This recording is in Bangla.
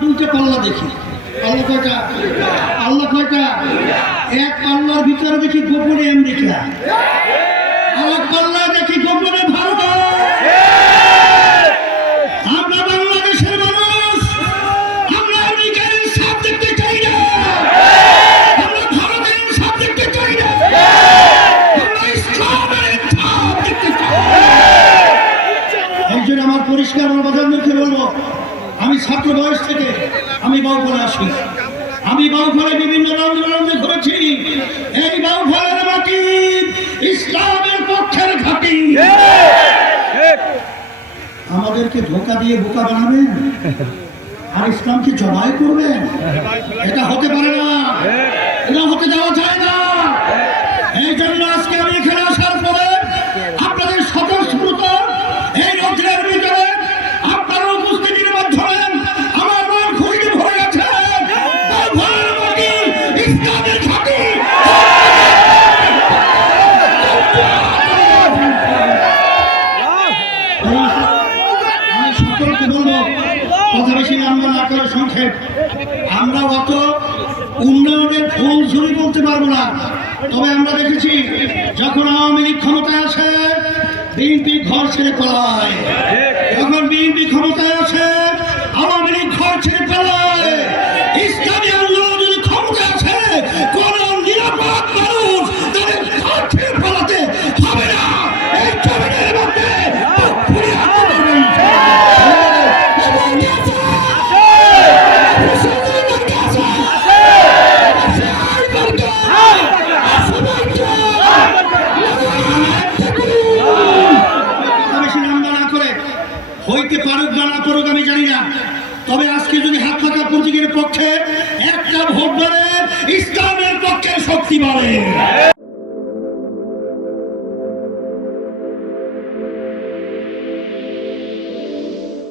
দুইটা পাল্লা দেখি। পাল্লা কয়টা? পাল্লা কয়টা? এক পাল্লার ভিতরে দেখি গোপনে আমেরিকা, আর এক পাল্লা দেখি গোপনে ভারত। আমরা বাংলাদেশের মানুষ, আমরা আমেরিকার সব দেখতে চাই না, আমরা ভারতের সব দেখতে চাই না, আমরা ইসলামের সব দেখতে চাই। এই জন্য আমার পরিষ্কার আমার বাজারকে বলবো, আমি ছাত্র বয়স থেকে আমি বাউফলে আসি, আমি বাউফলে বিভিন্ন রঙে ঘুরেছি। এই বাউফলের মাটি ইসলামের পক্ষের ঘাঁটি। আমাদেরকে ধোঁকা দিয়ে বোকা বানাবেন আর ইসলামকে জবাই করবেন, এটা হতে পারে না, এটা হতে দেওয়া যায় না। এই জন্য আজকে আমি এখানে আসার পরে আপনাদের স্বতঃস্ফূর্ত এই রৌদ্রের ভিতরে আপনার উপস্থিতির মাধ্যমে আমার মন খুশিতে ভরে গেছে। ইসলামের ঘাঁটি আমি সকলকে বলবো, কথা বেশি লম্বা না করে সংক্ষেপ। আমরা অত উন্নয়নের ফুল ঝুরি বলতে পারবো না, তবে আমরা দেখেছি যখন আওয়ামী লীগ ক্ষমতায় আসে বিএনপি ঘর ছেড়ে পালায়, যখন বিএনপি ক্ষমতায় আসে আওয়ামী লীগ ঘর ছেড়ে পালায়। ইসলামী আন্দোলন যদি ক্ষমতায় আসে কোন নিরাপদ মানুষ তাদের ঘর ছেড়ে পালাতে হবে না। এই জমিনের মধ্যে হইতে পারুক বা না পারুক আমি জানি না, তবে আজকে যদি হাত পাকা প্রতীকের পক্ষে একটা ভোট দেন ইসলামের পক্ষে শক্তি বাড়ে।